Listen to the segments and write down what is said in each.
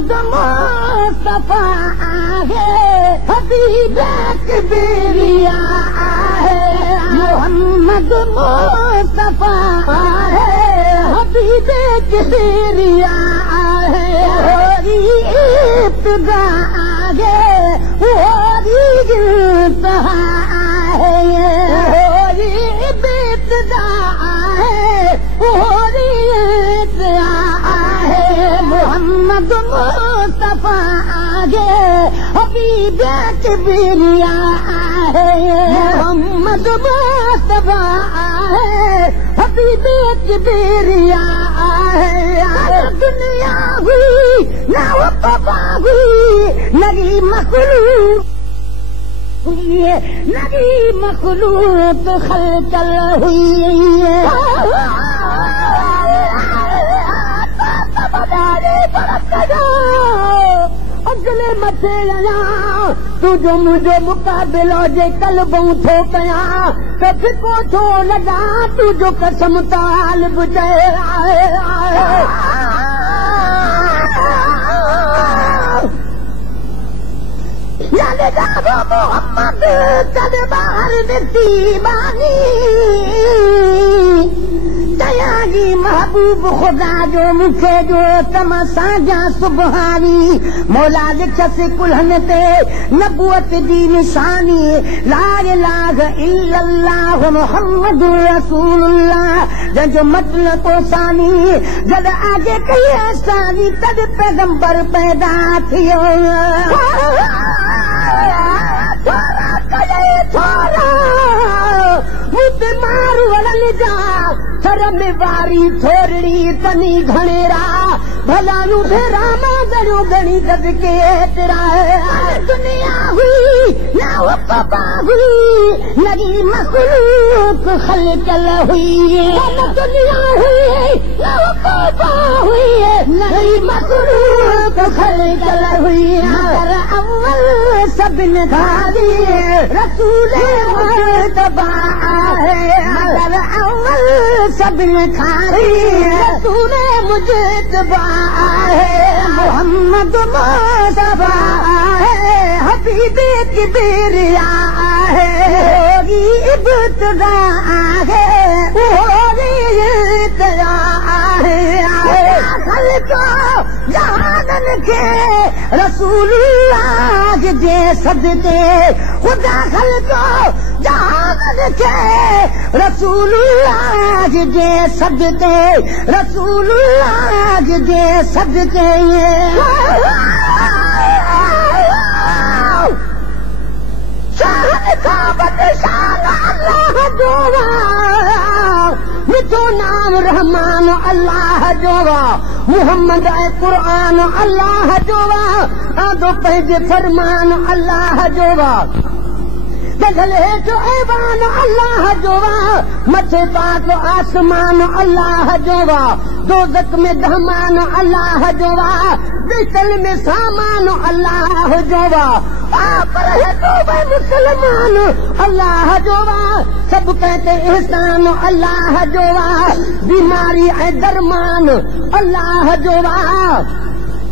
मोहम्मद मुस्तफा आहे हबीब किबरिया आहे मोहम्मद मुस्तफा आहे हबीब किबरिया आहे इब्तिदा आहे होरी इंतहा आहे इब्तिदा आहे होरी इंतहा आहे मोहम्मद मुस्तफा आहे हबीब किबरिया आहे मोहम्मद मुस्तफा आहे हबीब किबरिया आहे दुनिया हुई ना वफा हुई नगी मखलूक हुई नगी मखलूक खलकल हुई अगले मथे तुझो मुझो मुकाबिलो जे कलबूं थो कया त फिको थो लॻा तुझो कसम ताल ॿुधे मोहम्मद कद ॿाहिर निकिती बानी तयागी महबूब खुदा जो मूंखे जो तम साजा सुबहानी मौला लिखसि कुल्हनि ते नबूअत जी निशानी ला इलाहा इल्लल्लाह मुहम्मद रसूलुल्लाह जंहिंजो मतिलब सानी जॾ आगे कई आसानी तॾ पैगंबर पैदा थियो मारू वड़न जा थर में वारी थोरड़ी तनी घणेरा भलानू भेरा मां घणी दबके तेरा दुनिया हुई ना वफा हुई नगी मखलूक खलकल हुई दुनिया हुई ना वफा हुई नगी मखलूक खलकल हुई मगर अव्वल सबिन खादी रसूल मुस्तफा है मगर अव्वल सबिन खादी रसूल मुस्तफा है मोहम्मद मुस्तफा है हबीब किबरिया है होगी इब्तिदा है होगी इंतहा है खल्को जहानन के रसूलुल्लाह जे सदके खुदा खल्को जहानन के रसूलुल्लाह जे सदके रसूलुल्लाह जे सदके शान का बदशान अल्लाह जोवा मिठो नाम रहमान अल्लाह जोवा मुहम्मद कुरान अल्लाह जोवा आदो पंहिंजे फरमान अल्लाह जोवा गगल हेठि ऐवान अल्लाह जोवा मथे पाक आसमान अल्लाह जोवा दोज़ख में दहमान अल्लाह जोवा बिस्तल में सामान अल्लाह जोवा पर हेठो भाई मुसलमान अल्लाह जोवा सब कहते एहसान अल्लाह जोवा बीमारी ऐं दरमान अल्लाह जोवा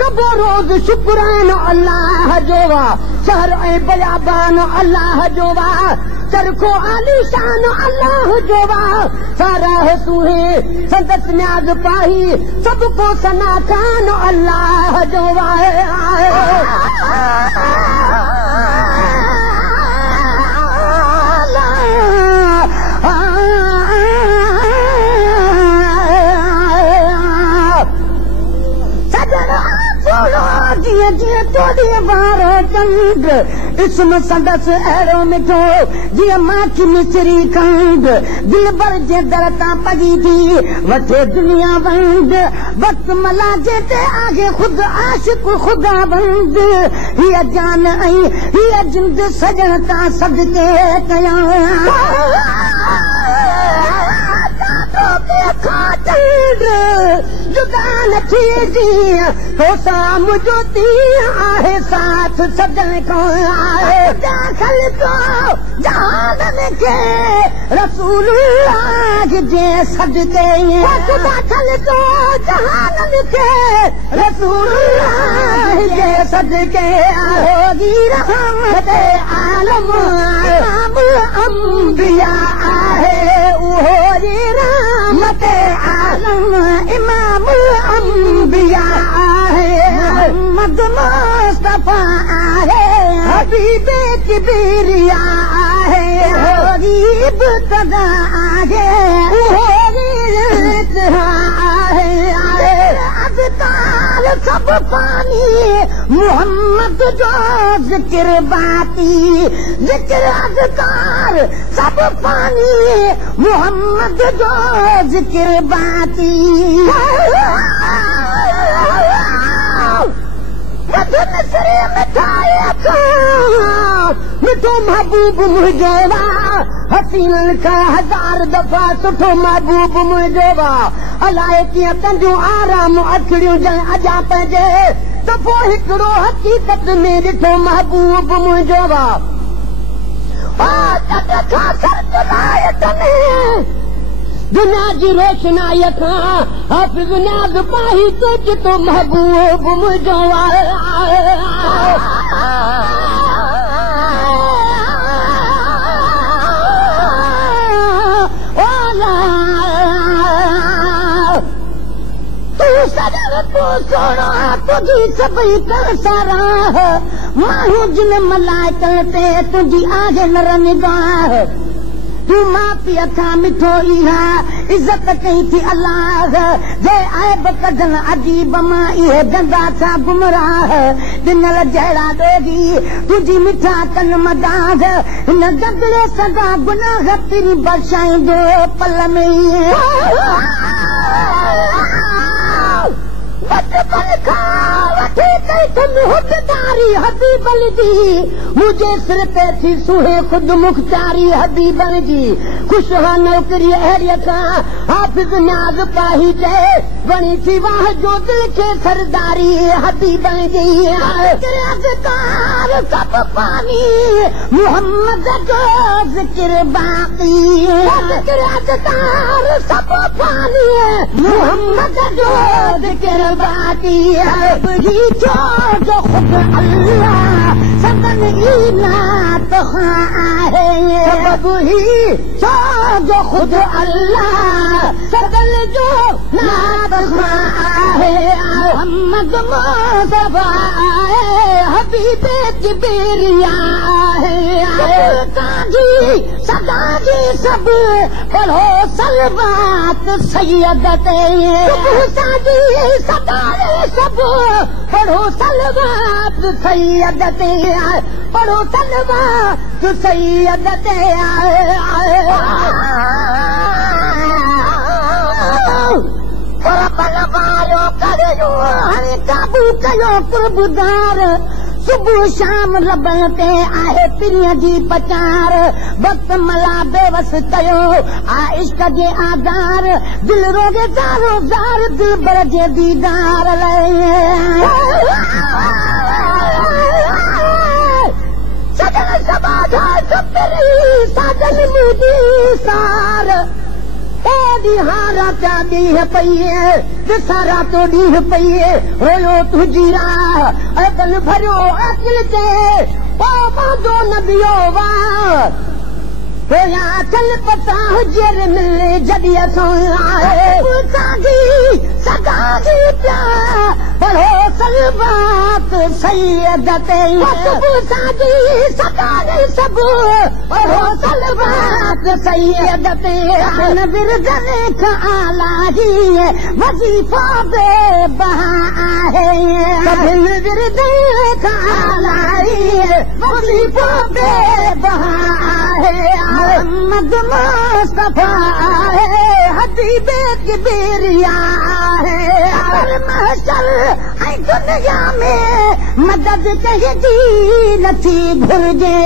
कबो रोज शुक्रान अल्लाह जोवा शहर ऐं बयाबान अल्लाह जोवा चरखो आलीशान अल्लाह जोवा सारा सूहे संदस न्याज पाही सबको सना खान अल्लाह जोवा जीअं जीअं तोड़ी वारो चंड इसम संदस अहिड़ो मिठो जीअं माखी मिसरी खंड दिल भर जे दर तां पगी थी वठे दुनिया बंद वक्त मलाजे ते आगे खुद आशिक खुदा बंद हीअ जान ऐं हीअ जिंद सजण तां सदके कया जुदा नथी जीअं तोसां मुंहिंजो तीअं आहे साथ सजण खां आहे दाख़िल को जहानन खे रसूलुल्लाह जे सदके खुदा ठल तो जहान के रसूलुल्लाह जे सदके होगी रहमत आलम इमामुल अंबिया आहे उहो जी रहमत आलम इमामुल अंबिया आहे मोहम्मद मुस्तफा आहे हबीब किबरिया आहे होगी इब्तिदा आहे उहो जी इंतहा आहे अज़कार सब पानी मोहम्मद जो ज़िक्र बाती ज़िक्र अज़कार सब पानी मोहम्मद जो ज़िक्र बाती मिठो महबूब मुंहिंजो हसीन का 1000 दफ़ा सुठो महबूब मुंहिंजो अलाए कीअं कंदियूं आराम अखड़ियूं ॼण अॼा पंहिंजे दफ़ो हिकिड़ो हक़ीक़त में ॾिठो महबूब मुंहिंजो दुनिया जी रोशनाई खां हाफ़िज़ नियाज़ पाही कुझ तो महबूब मुंहिंजो तुझी सभई कर साराह माण्हू जिन मलाइकन ते तुंहिंजी आहे नर निगाह तू मां पीउ खां मिठो इहा इज़त कई थी अलाह जे ऐब कढन अजीब मां इहे गंदा छा गुमराह ॾिनल जहिड़ा ॾोगी तुंहिंजी मिठा कन मदाग हिन गंदड़े सदा गुनाह पिरी बख़्शाईंदो पल में हबीबल जी मुझे सिर ते थी सुहे ख़ुदि मुख़्तारी हबीबल जी ख़ुशहा नौकरी अहिड़ीअ खां हाफ़िज़ नियाज़ पाही चए वणी थी वाह जो दिल खे सरदारी हबीबल जी अज़कार सब पानी मोहम्मद जो ज़िक्र बाक़ी अज़कार सब पानी मोहम्मद जो ज़िक्र बाक़ी जो खुद अल्लाह सदन इनात आहे सबब ही जो खुद अल्लाह सदन जो नात आहे मोहम्मद मुस्तफा आहे हबीब किबरिया आहे काजी सदा जी सब पढ़ो सलवात सैयद ते साजी सदा सब पढ़ो सलवात सैयद ते पढ़ो सलवात सैयद ते हाणे काबू कयो कुर्बदार सुबुह शाम लभण ते आहे पिरीअ जी पचार वक़्त मला बेवस कयो आ इश्क जे आधार दिल रोगे ज़ारो ज़ार दिल भर जे दीदार सजन सबाधा सपरी साजन मुझी सार हारा पिया ॾींहं पई सारा तो ॾींहं पई हुयो तुंहिंजी राह अकल भरियो अकिल ते पांजो न बियो वाह अकल पता हुजर मिले जॾहिं असां सदा जी पिया पढ़ो सलवात सैयद ते सदा जी सभु पढ़ो सलवात सैयद ते विरदने खां आला ही वज़ीफ़ा बेबहा आहे विरदने खां आला ही वज़ीफ़ा बेबहा आहे मोहम्मद मुस्तफा आहे हबीब किबरिया आहे महशर ऐं दुनिया में मदद कंहिंजी नथी घुरिजे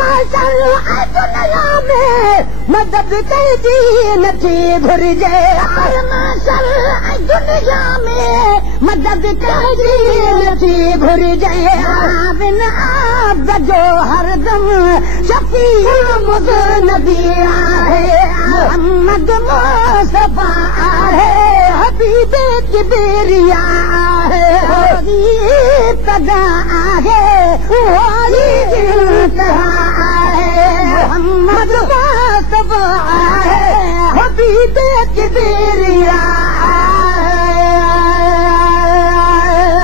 महशर ऐं दुनिया में मदद कंहिंजी नथी घुरिजे महशर ऐं दुनिया में मदद कंहिंजी नथी घुरिजे बिन आब जो हरदम शफ़ी मुज़नबी आहे मोहम्मद किबरिया तदा आहे मोहम्मद मुस्तफा आहे हबीब किबरिया